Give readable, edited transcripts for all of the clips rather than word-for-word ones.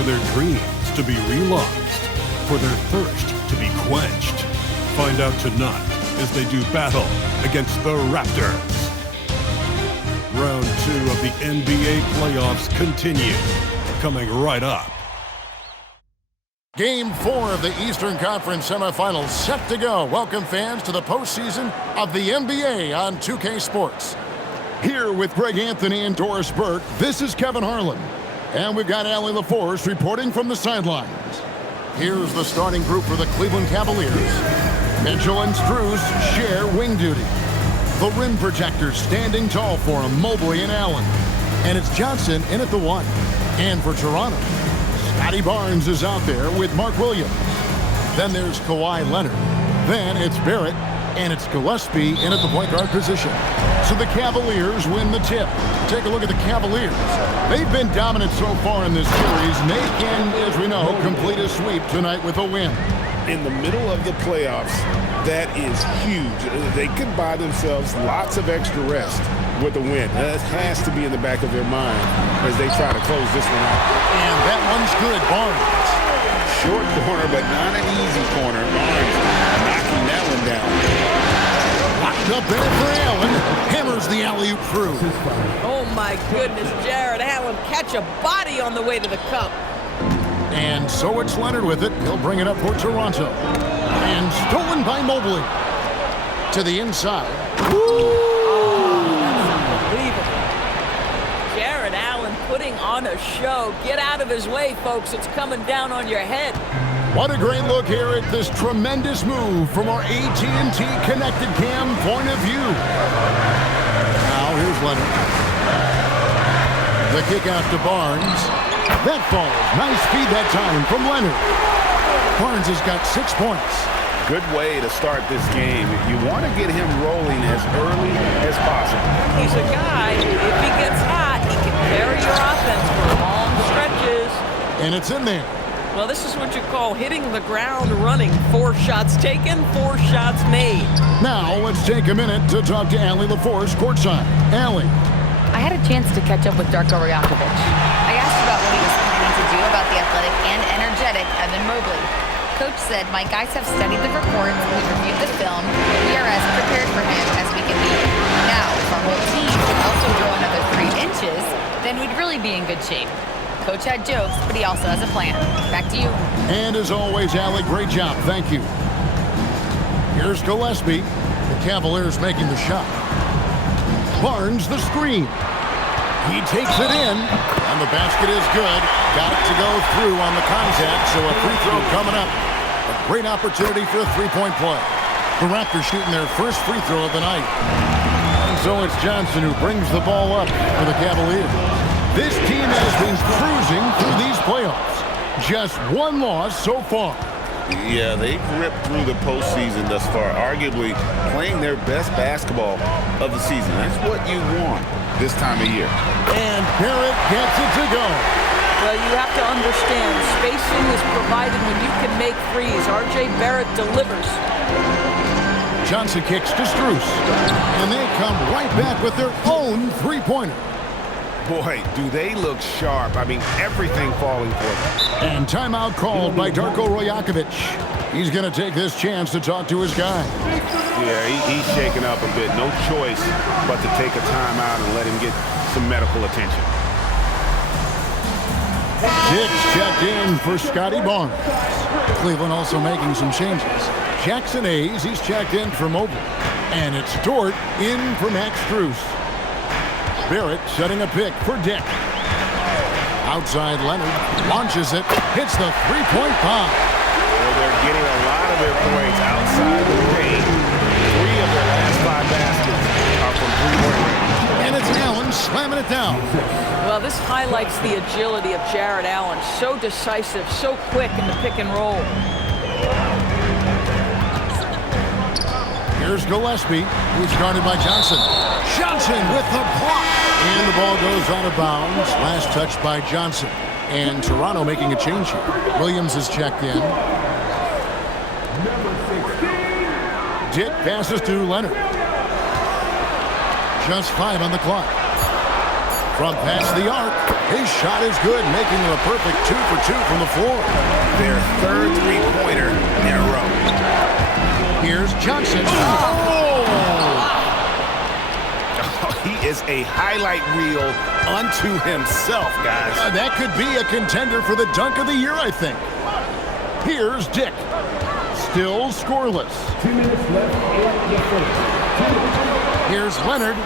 for their dreams to be realized, for their thirst to be quenched. Find out tonight as they do battle against the Raptors. Round 2 of the NBA playoffs continue, coming right up. Game 4 of the Eastern Conference semifinals set to go. Welcome, fans, to the postseason of the NBA on 2K Sports. Here with Greg Anthony and Doris Burke, this is Kevin Harlan. And we've got Allie LaForce reporting from the sidelines. Here's the starting group for the Cleveland Cavaliers. Mitchell and Strus share wing duty. The rim protectors standing tall for him, Mobley and Allen. And it's Johnson in at the 1. And for Toronto, Scotty Barnes is out there with Mark Williams. Then there's Kawhi Leonard. Then it's Barrett, and it's Gillespie in at the point guard position. So the Cavaliers win the tip. Take a look at the Cavaliers. They've been dominant so far in this series, and they can, as we know, complete a sweep tonight with a win. In the middle of the playoffs, that is huge. They could buy themselves lots of extra rest with a win. That has to be in the back of their mind as they try to close this one out. And that one's good, Barnes. Short corner, but not an easy corner. Barnes knocking that one down. Locked up there for Allen. Hammers the alley-oop through. Oh, my goodness, Jared Allen catch a body on the way to the cup. And so it's Leonard with it. He'll bring it up for Toronto. And stolen by Mobley. To the inside. Oh, that's unbelievable. Jared Allen putting on a show. Get out of his way, folks. It's coming down on your head. What a great look here at this tremendous move from our AT&T Connected Cam point of view. Now here's Leonard. The kick out to Barnes. That falls. Nice speed that time from Leonard. Barnes has got 6 points. Good way to start this game. You want to get him rolling as early as possible. He's a guy, if he gets hot, he can carry your offense for long stretches. And it's in there. Well, this is what you call hitting the ground running. 4 shots taken, 4 shots made. Now let's take a minute to talk to Allie LaForce courtside. Allie. I had a chance to catch up with Darko Rajakovic. I asked about what he was planning to do about the athletic and energetic Evan Mobley. Coach said, my guys have studied the reports, we've reviewed the film, we are as prepared for him as we can be. Now, if our whole team could also grow another 3 inches, then we'd really be in good shape. Coach had jokes, but he also has a plan. Back to you. And as always, Allie, great job. Thank you. Here's Gillespie. The Cavaliers making the shot. Barnes the screen. He takes it in, and the basket is good. Got it to go through on the contact, so a free throw coming up. A great opportunity for a three-point play. The Raptors shooting their first free throw of the night. And so it's Johnson who brings the ball up for the Cavaliers. This team has been cruising through these playoffs. Just 1 loss so far. Yeah, they've ripped through the postseason thus far, arguably playing their best basketball of the season. That's what you want this time of year. And Barrett gets it to go. Well, you have to understand, spacing is provided when you can make threes. R.J. Barrett delivers. Johnson kicks to Strus. And they come right back with their own three-pointer. Boy, do they look sharp. I mean, everything falling for them. And timeout called by Darko Rajakovic. He's going to take this chance to talk to his guy. Yeah, he's shaking up a bit. No choice but to take a timeout and let him get some medical attention. Dick's checked in for Scotty Barnes. Cleveland also making some changes. Jackson Hayes, he's checked in for Mobley. And it's Dort in for Max Strus. Barrett setting a pick for Dick. Outside Leonard launches it, hits the three-point bomb. Well, they're getting a lot of their points outside the paint. 3 of their last 5 baskets are from three-point range. And it's Allen slamming it down. Well, this highlights the agility of Jared Allen. So decisive, so quick in the pick and roll. Here's Gillespie, who's guarded by Johnson. Johnson with the block. And the ball goes out of bounds. Last touch by Johnson. And Toronto making a change here. Williams is checked in. Dick passes to Leonard. Just 5 on the clock. From past the arc, his shot is good, making him a perfect 2 for 2 from the floor. Their third three-pointer in a row. Here's Johnson. He is a highlight reel unto himself, guys. That could be a contender for the dunk of the year, I think. Here's Dick. Still scoreless. 2 minutes left in the first. Here's Leonard.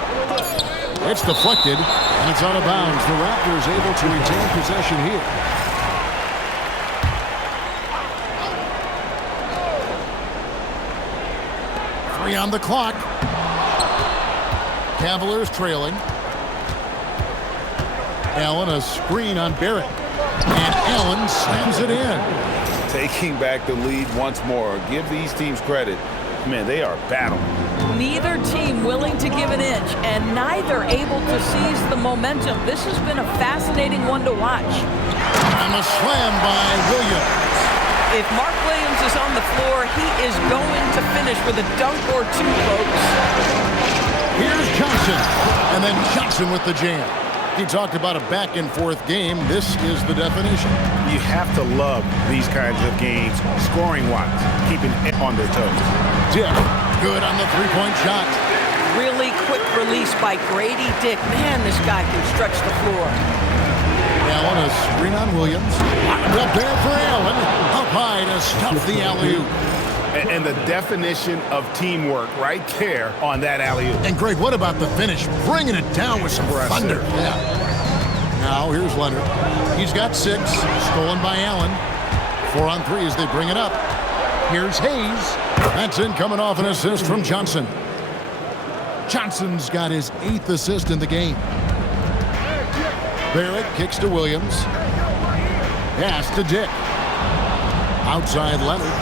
It's deflected, and it's out of bounds. The Raptors able to retain possession here. Three on the clock. Cavaliers trailing. Allen, a screen on Barrett. And Allen slams it in. Taking back the lead once more. Give these teams credit. Man, they are battling. Neither team willing to give an inch, and neither able to seize the momentum. This has been a fascinating one to watch. And a slam by Williams. If Mark Williams is on the floor, he is going to finish with a dunk or two, folks. Here's Johnson. And then Johnson with the jam. He talked about a back-and-forth game. This is the definition. You have to love these kinds of games, scoring-wise, keeping it on their toes. Dick, good on the three-point shot. Really quick release by Grady Dick. Man, this guy can stretch the floor. Allen, a screen on Williams. Up there for Allen. Up high to stuff the alley-oop. And the definition of teamwork right there on that alley-oop. And Greg, what about the finish? Bringing it down with some thunder. Yeah. Now here's Leonard. He's got 6, stolen by Allen. 4 on 3 as they bring it up. Here's Hayes. That's in, coming off an assist from Johnson. Johnson's got his 8th assist in the game. Barrett kicks to Williams. Pass to Dick. Outside Leonard.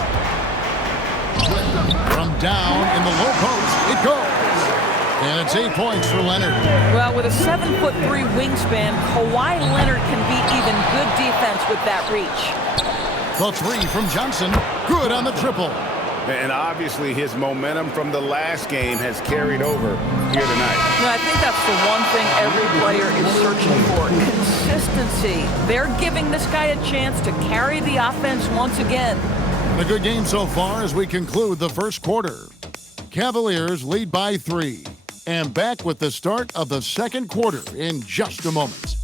From down in the low post, it goes. And it's 8 points for Leonard. Well, with a 7'3" wingspan, Kawhi Leonard can beat even good defense with that reach. The 3 from Johnson. Good on the triple. And obviously his momentum from the last game has carried over here tonight. I think that's the one thing every player is searching for. Consistency. They're giving this guy a chance to carry the offense once again. A good game so far as we conclude the first quarter. Cavaliers lead by 3. And back with the start of the second quarter in just a moment.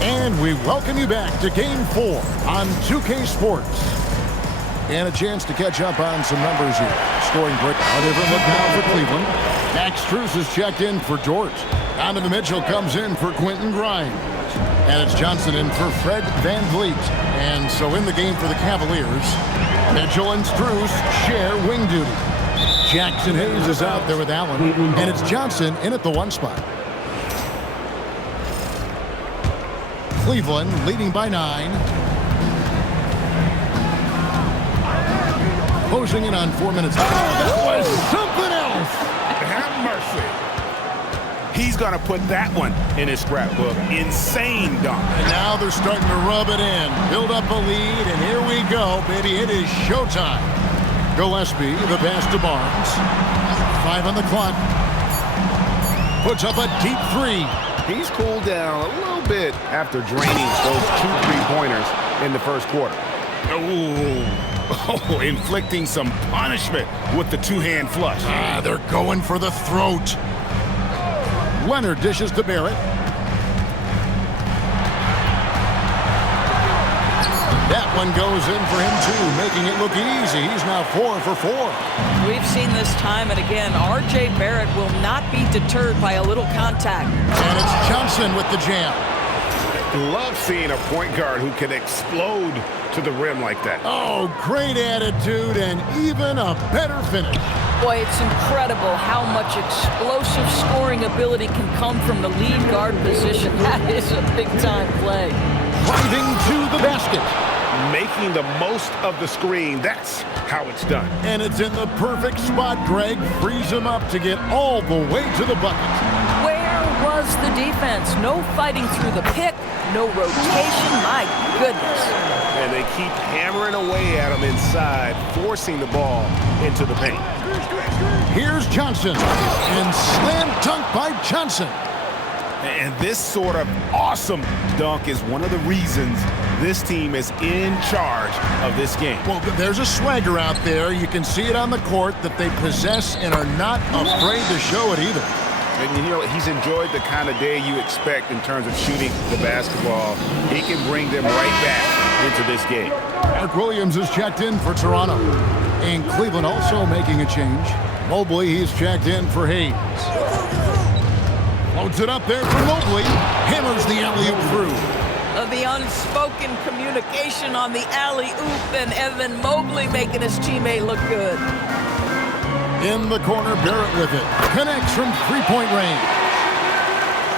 And we welcome you back to Game 4 on 2K Sports. And a chance to catch up on some numbers here. Scoring break. A different look now for Cleveland. Max Strus is checked in for Dort. Donovan Mitchell comes in for Quentin Grimes. And it's Johnson in for Fred VanVleet. And so in the game for the Cavaliers, Mitchell and Strus share wing duty. Jackson Hayes is out there with Allen. And it's Johnson in at the 1 spot. Cleveland leading by 9. Closing in on 4 minutes. Oh, that was something else. Have mercy. He's going to put that one in his scrapbook. Insane dunk. And now they're starting to rub it in. Build up a lead, and here we go, baby. It is showtime. Gillespie, the pass to Barnes. 5 on the clock. Puts up a deep 3. He's cooled down a little bit after draining those 2 3-pointers in the first quarter. Oh, inflicting some punishment with the 2-hand flush. They're going for the throat. Leonard dishes to Barrett. That one goes in for him, too, making it look easy. He's now 4 for 4. We've seen this time and again. R.J. Barrett will not be deterred by a little contact. And it's Johnson with the jam. Love seeing a point guard who can explode to the rim like that. Oh, great attitude and even a better finish. Boy, it's incredible how much explosive scoring ability can come from the lead guard position. That is a big-time play. Driving to the basket. Making the most of the screen. That's how it's done. And it's in the perfect spot, Greg. Frees him up to get all the way to the bucket. Where was was the defense. No fighting through the pick, no rotation. My goodness. And they keep hammering away at him inside, forcing the ball into the paint. Here's Johnson, and slam dunk by Johnson. And this sort of awesome dunk is one of the reasons this team is in charge of this game. Well, there's a swagger out there. You can see it on the court that they possess and are not afraid to show it either. And you know, he's enjoyed the kind of day you expect in terms of shooting the basketball. He can bring them right back into this game. Mark Williams is checked in for Toronto. And Cleveland also making a change. Mobley, he's checked in for Hayes. Loads it up there for Mobley. Hammers the alley-oop through. The unspoken communication on the alley-oop, and Evan Mobley making his teammate look good. In the corner, Barrett with it. Connects from three-point range.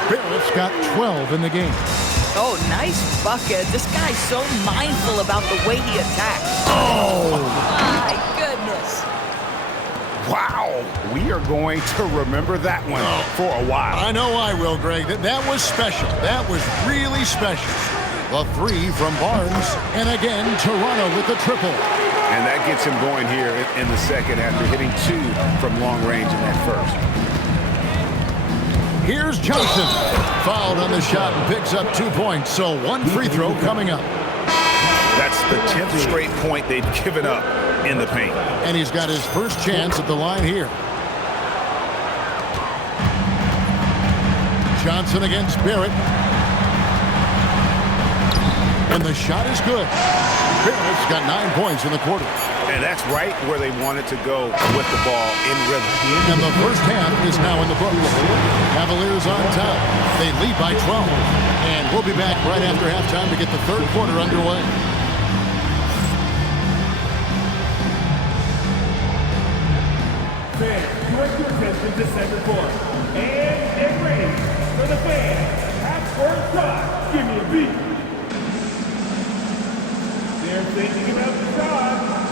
Barrett's got 12 in the game. Oh, nice bucket. This guy's so mindful about the way he attacks. Oh! My goodness. Wow, we are going to remember that one for a while. I know I will, Greg. That was special. That was really special. The three from Barnes, and again, Toronto with the triple. And that gets him going here in the second after hitting 2 from long range in that first. Here's Johnson. Fouled on the shot and picks up 2 points, so one free throw coming up. That's the 10th straight point they've given up in the paint. And he's got his first chance at the line here. Johnson against Barrett. And the shot is good. Barrett's got 9 points in the quarter. And that's right where they wanted to go with the ball in rhythm. And the first half is now in the books. Cavaliers on top. They lead by 12. And we'll be back right after halftime to get the third quarter underway. Fans, direct your attention to center court. And get ready for the fans. At first shot, give me a beat. They're thinking about the shot.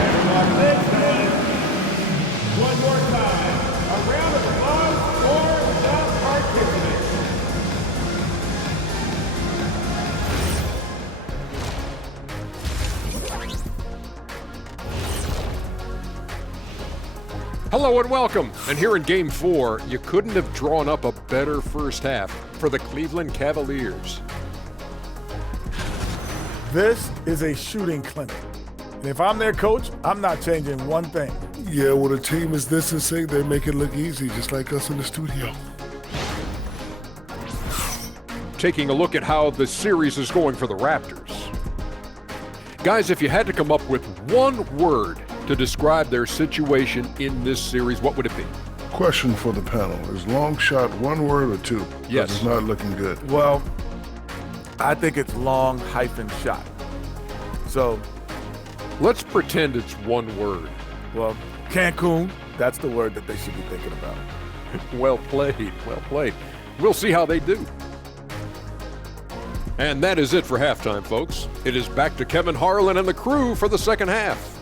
Everyone listen. One more time. A round of applause for the participants. Hello and welcome. And here in Game 4, you couldn't have drawn up a better first half for the Cleveland Cavaliers. This is a shooting clinic. And if I'm their coach, I'm not changing one thing. Yeah, when a team is this in sync, they make it look easy, just like us in the studio. Taking a look at how the series is going for the Raptors. Guys, if you had to come up with one word to describe their situation in this series, what would it be? Question for the panel. Is long shot one word or two? Yes. It's not looking good. Well, I think it's long hyphen shot. So, Let's pretend it's one word. well, Cancun, that's the word that they should be thinking about. Well played, well played. We'll see how they do. And that is it for halftime, folks. It is back to Kevin Harlan and the crew for the second half.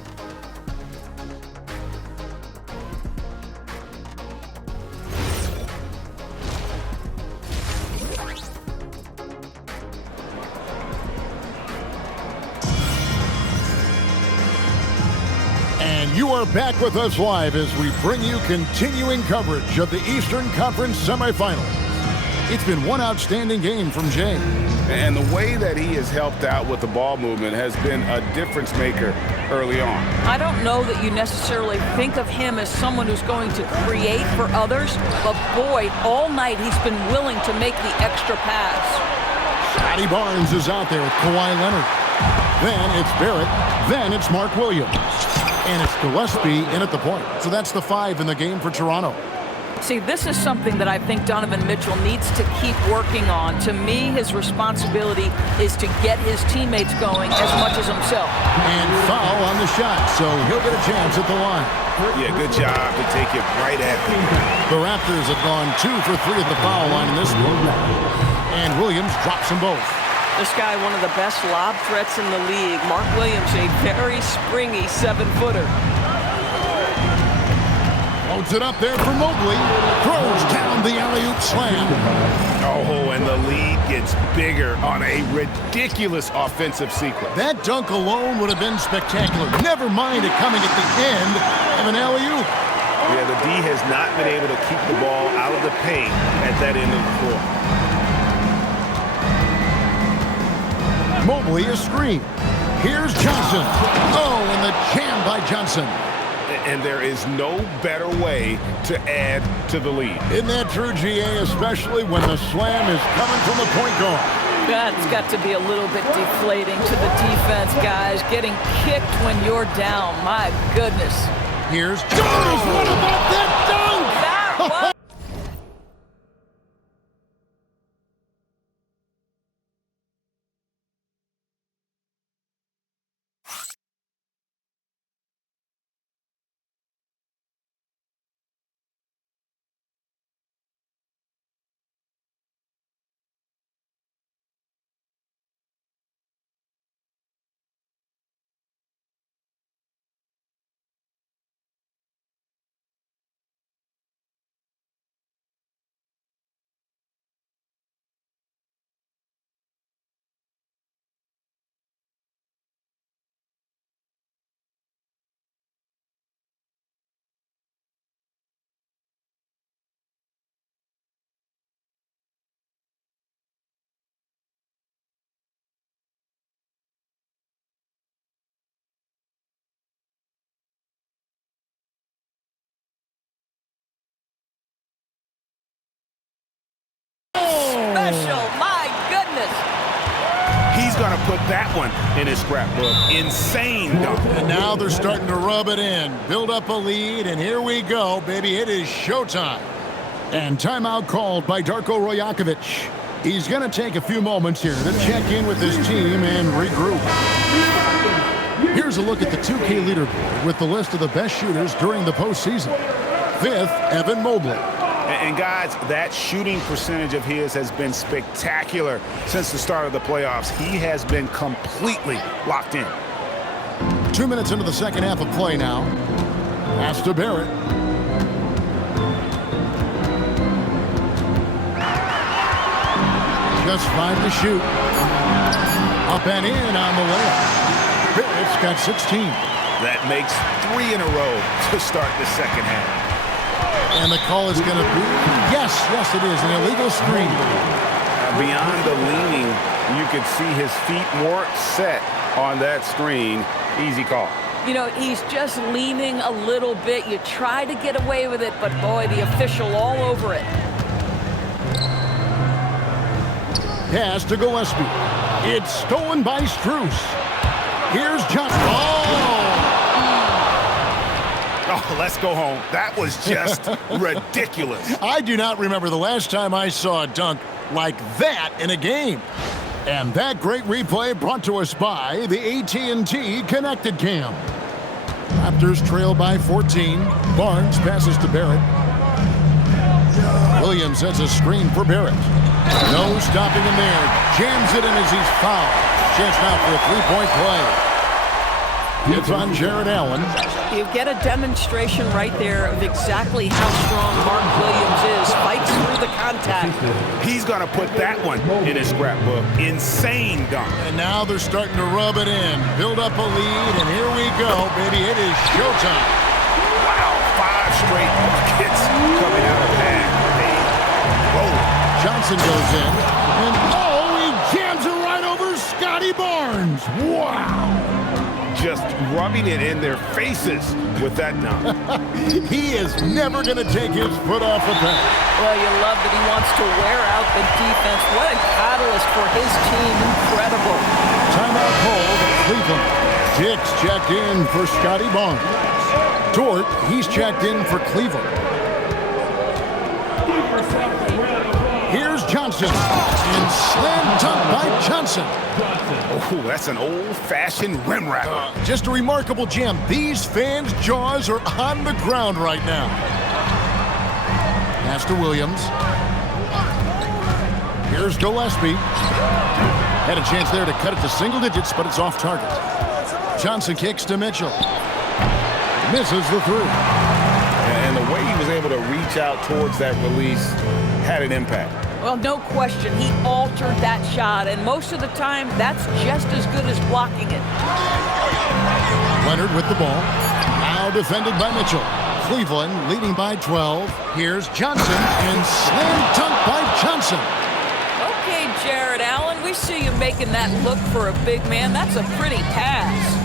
You are back with us live as we bring you continuing coverage of the Eastern Conference semifinals. It's been one outstanding game from Jay. And the way that he has helped out with the ball movement has been a difference maker early on. I don't know that you necessarily think of him as someone who's going to create for others, but boy, all night he's been willing to make the extra pass. Scotty Barnes is out there with Kawhi Leonard. Then it's Barrett. Then it's Mark Williams. And it's Gillespie in at the point. So that's the 5 in the game for Toronto. See, this is something that I think Donovan Mitchell needs to keep working on. To me, his responsibility is to get his teammates going as much as himself. And foul on the shot, so he'll get a chance at the line. Yeah, good job to take it right at him. The Raptors have gone 2 for 3 at the foul line in this one. And Williams drops them both. This guy, one of the best lob threats in the league. Mark Williams, a very springy 7-footer. Loads it up there for Mobley. Throws down the alley-oop slam. Oh, and the lead gets bigger on a ridiculous offensive sequence. That dunk alone would have been spectacular. Never mind it coming at the end of an alley-oop. Yeah, the D has not been able to keep the ball out of the paint at that end of the floor. Mobley a screen. Here's Johnson. Oh, and the jam by Johnson. And there is no better way to add to the lead. Isn't that true, GA, especially when the slam is coming from the point guard? That's got to be a little bit deflating to the defense, guys. Getting kicked when you're down. My goodness. Here's Jones. What about that dunk? That was special. My goodness. He's going to put that one in his scrapbook. Insane dunk. And now they're starting to rub it in. Build up a lead, and here we go, baby. It is showtime. And timeout called by Darko Rojakovic. He's going to take a few moments here to check in with his team and regroup. Here's a look at the 2K leaderboard with the list of the best shooters during the postseason. 5th, Evan Mobley. And guys, that shooting percentage of his has been spectacular since the start of the playoffs. He has been completely locked in. 2 minutes into the second half of play now. Pass to Barrett. Just 5 to shoot. Up and in on the layup. Barrett's got 16. That makes 3 in a row to start the second half. And the call is going to be, yes, it is, an illegal screen. Beyond the leaning, you could see his feet more set on that screen. Easy call. You know, he's just leaning a little bit. You try to get away with it, but boy, the official all over it. Pass to Gillespie. It's stolen by Strus. Here's Johnson. Oh, let's go home. That was just ridiculous. I do not remember the last time I saw a dunk like that in a game. And that great replay brought to us by the AT&T Connected Cam. Raptors trail by 14. Barnes passes to Barrett. Williams sets a screen for Barrett. No stopping him there. Jams it in as he's fouled. Chance now for a three-point play. It's on Jared Allen. You get a demonstration right there of exactly how strong Mark Williams is. Fights through the contact. He's going to put that one in his scrapbook. Insane dunk. And now they're starting to rub it in. Build up a lead, and here we go, baby. It is showtime. Wow, 5 straight buckets coming out of that. Whoa. Johnson goes in, and he jams it right over Scotty Barnes. Wow. Just rubbing it in their faces with that dunk. He is never going to take his foot off the pedal. Well, you love that he wants to wear out the defense. What a catalyst for his team. Incredible. Timeout called Cleveland. Dix checked in for Scotty Barnes. Dort, he's checked in for Cleveland. Here's Johnson. And slam dunk by Johnson. Oh, that's an old-fashioned rim wrapper. Just a remarkable jam. These fans' jaws are on the ground right now. Pass to Williams. Here's Gillespie. Had a chance there to cut it to single digits, but it's off target. Johnson kicks to Mitchell. Misses the three. And the way he was able to reach out towards that release had an impact. Well, no question, he altered that shot, and most of the time, that's just as good as blocking it. Leonard with the ball. Now defended by Mitchell. Cleveland leading by 12. Here's Johnson, and slam dunk by Johnson. Okay, Jared Allen, we see you making that look for a big man. That's a pretty pass.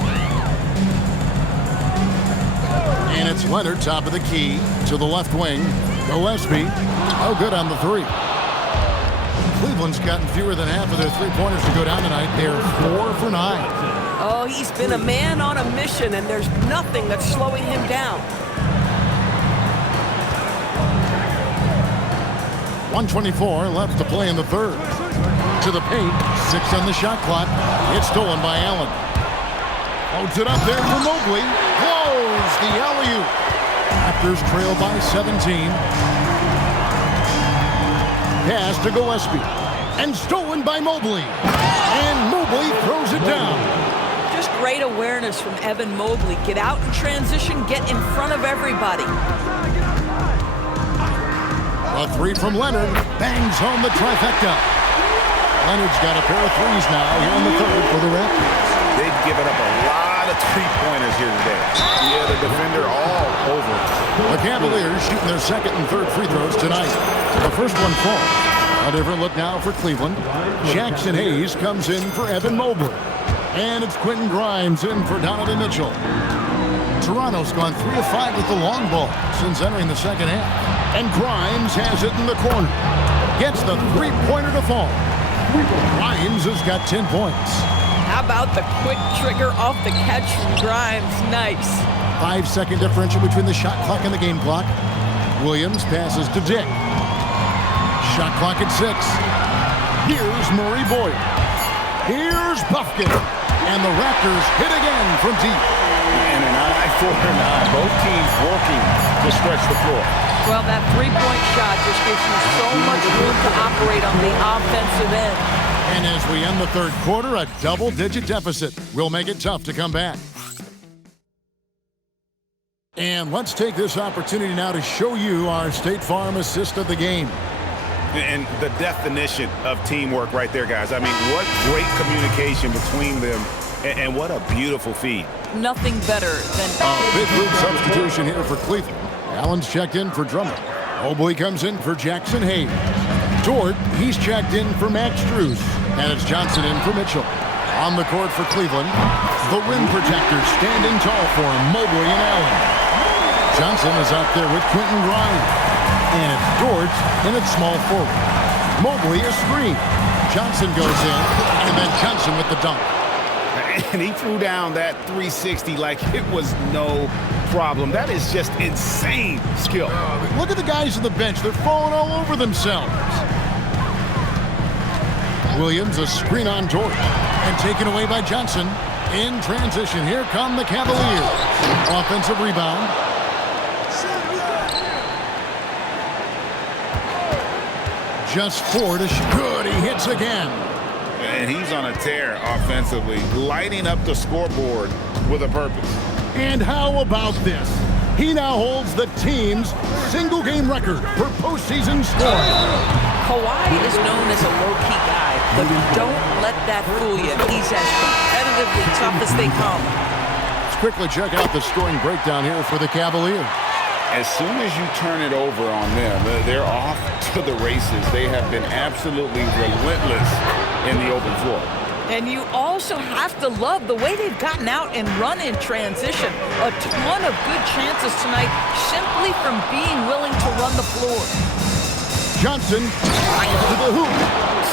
And it's Leonard, top of the key, to the left wing. Gillespie, no good on the three. Cleveland's gotten fewer than half of their three-pointers to go down tonight. They're 4 for 9. Oh, he's been a man on a mission, and there's nothing that's slowing him down. 1:24 left to play in the third. To the paint, 6 on the shot clock. It's stolen by Allen. Loads it up there for Mobley. Blows the alley-oop. Raptors trail by 17. Pass to Gillespie. And stolen by Mobley. And Mobley throws it down. Just great awareness from Evan Mobley. Get out in transition, get in front of everybody. A three from Leonard. Bangs home the trifecta. Leonard's got a pair of threes now here in the third for the Raptors. They've given up a lot of three-pointers here today. Yeah, the defender all over. The Cavaliers shooting their second and third free throws tonight. The first one falls. A different look now for Cleveland. Jackson Hayes comes in for Evan Mobley. And it's Quentin Grimes in for Donovan Mitchell. Toronto's gone 3 of 5 with the long ball since entering the second half. And Grimes has it in the corner. Gets the three-pointer to fall. Grimes has got 10 points. How about the quick trigger off the catch from Grimes? Nice. 5-second differential between the shot clock and the game clock. Williams passes to Dick. Shot clock at 6. Here's Murray Boyd. Here's Buffkin. And the Raptors hit again from deep. And an eye for an eye. Both teams working to stretch the floor. Well, that three-point shot just gives you so much room to operate on the offensive end. And as we end the third quarter, a double-digit deficit will make it tough to come back. And let's take this opportunity now to show you our State Farm assist of the game. And the definition of teamwork right there, guys. I mean, what great communication between them, and what a beautiful feed. Nothing better than a big group substitution here for Cleveland. Allen's checked in for Drummond. Mobley comes in for Jackson Hayes. Dort, he's checked in for Max Strus. And it's Johnson in for Mitchell. On the court for Cleveland, the rim protectors standing tall for him, Mobley and Allen. Johnson is out there with Quentin Grimes. And it's Dort in its small forward. Mobley a screen. Johnson goes in, and then Johnson with the dunk. And he threw down that 360 like it was no problem. That is just insane skill. Look at the guys on the bench. They're falling all over themselves. Williams a screen on Dort. And taken away by Johnson. In transition, here come the Cavaliers. Offensive rebound. Just 4 to shoot. Good, he hits again. And he's on a tear offensively, lighting up the scoreboard with a purpose. And how about this? He now holds the team's single-game record for postseason scoring. Kawhi is known as a low-key guy, but don't let that fool you. He's as competitively tough as they come. Let's quickly check out the scoring breakdown here for the Cavaliers. As soon as you turn it over on them, they're off to the races. They have been absolutely relentless in the open floor. And you also have to love the way they've gotten out and run in transition. A ton of good chances tonight simply from being willing to run the floor. Johnson drives to the hoop.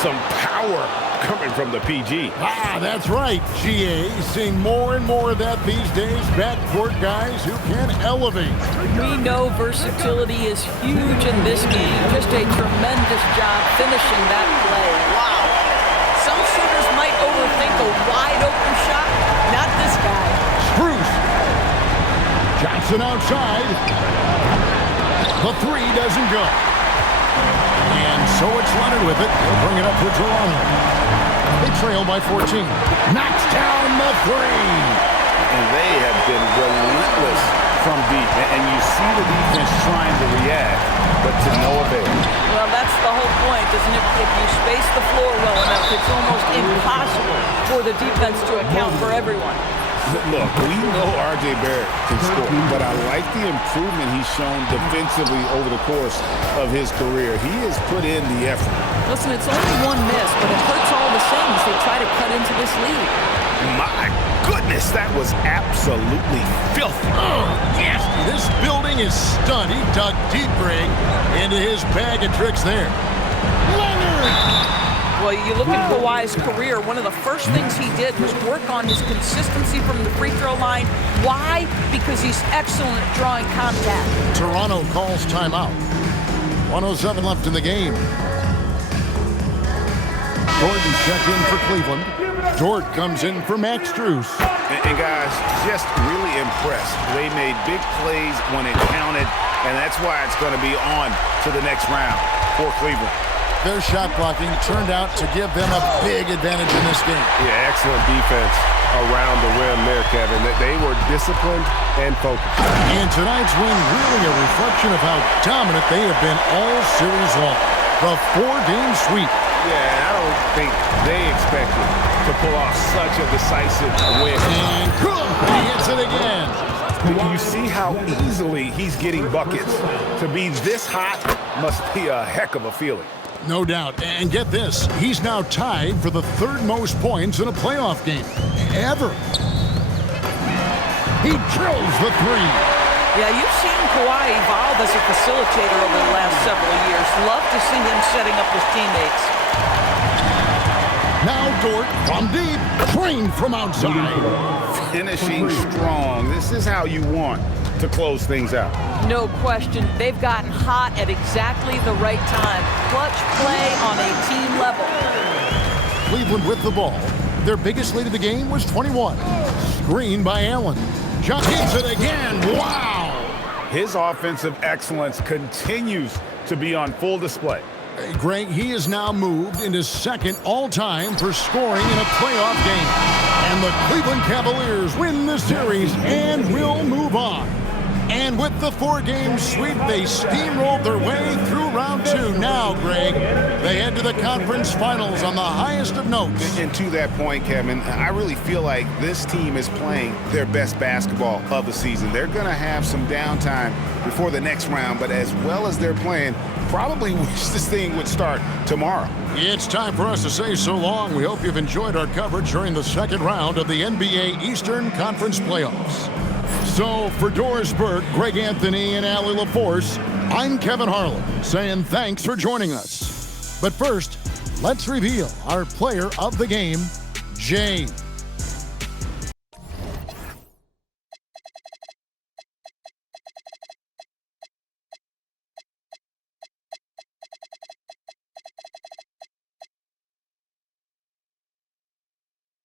Some power coming from the PG. That's right, GA. Seeing more and more of that these days. Backcourt guys who can elevate. We know versatility is huge in this game. Just a tremendous job finishing that play. Wow. Some shooters might overthink a wide-open shot. Not this guy. Strus. Johnson outside. The three doesn't go. And so it's Leonard with it. He'll bring it up for Toronto. They trail by 14. Knocks down the three. and they have been relentless from deep. And you see the defense trying to react, but to no avail. Well, that's the whole point, isn't it? If you space the floor well enough, it's almost impossible for the defense to account for everyone. Look, we know R.J. Barrett can score, but I like the improvement he's shown defensively over the course of his career. He has put in the effort. Listen, it's only one miss, but it hurts all the same as they try to cut into this lead. My goodness, that was absolutely filthy. Oh, yes. This building is stunned. He dug deep, Greg, into his bag of tricks there. Leonard! Well, you look at Kawhi's career, one of the first things he did was work on his consistency from the free throw line. Why? Because he's excellent at drawing contact. Toronto calls timeout. 1:07 left in the game. Jordan checked in for Cleveland. Dort comes in for Max Strus. And guys, just really impressed. They made big plays when it counted, and that's why it's going to be on to the next round for Cleveland. Their shot blocking turned out to give them a big advantage in this game. Yeah, excellent defense around the rim there, Kevin. They were disciplined and focused. And tonight's win really a reflection of how dominant they have been all series long. The 4-game sweep. Yeah, and I don't think they expected to pull off such a decisive win. And cool, he hits it again. You see how easily he's getting buckets. To be this hot must be a heck of a feeling. No doubt. And get this, he's now tied for the third most points in a playoff game ever. He drills the three. Yeah, you've seen Kawhi evolve as a facilitator over the last several years. Love to see him setting up his teammates. Now Dort from deep, trained from outside. Finishing strong. This is how you want to close things out. No question. They've gotten hot at exactly the right time. Clutch play on a team level. Cleveland with the ball. Their biggest lead of the game was 21. Screen by Allen. Just hits it again. Wow! His offensive excellence continues to be on full display. Greg, he is now moved into second all-time for scoring in a playoff game. And the Cleveland Cavaliers win the series and will move on. And with the 4-game sweep, they steamrolled their way through round 2. Now, Greg, they head to the conference finals on the highest of notes. And to that point, Kevin, I really feel like this team is playing their best basketball of the season. They're going to have some downtime before the next round, but as well as they're playing, probably wish this thing would start tomorrow. It's time for us to say so long. We hope you've enjoyed our coverage during the second round of the NBA Eastern Conference Playoffs. So for Doris Burke, Greg Anthony, and Allie LaForce, I'm Kevin Harlan saying thanks for joining us. But first, let's reveal our player of the game, James.